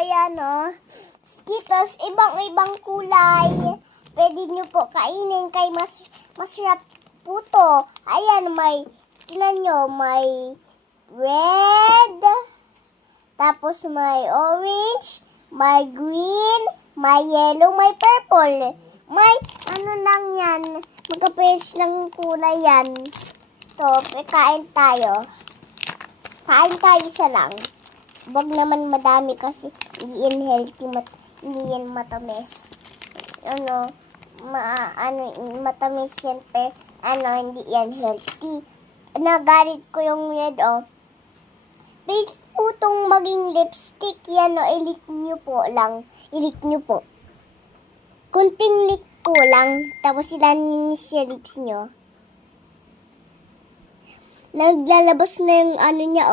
ayan o. Skittles, ibang-ibang kulay. Pwede nyo po kainin kay masarap po to. Ayan, tingnan nyo, may red, tapos may orange, may green, may yellow, may purple. May ano lang yan, magkapage lang yung kulay yan. To, kain tayo. Kain tayo isa lang. Wag naman madami kasi hindi yan healthy, hindi yan matamis. Matamis yan, pero hindi yan healthy. Nagalit ko yung red, Please po itong maging lipstick, yan, ilik nyo po lang. Ilik nyo po. Kunting lik po lang, tapos ilanin nyo sa lips nyo. Naglalabas na yung niya,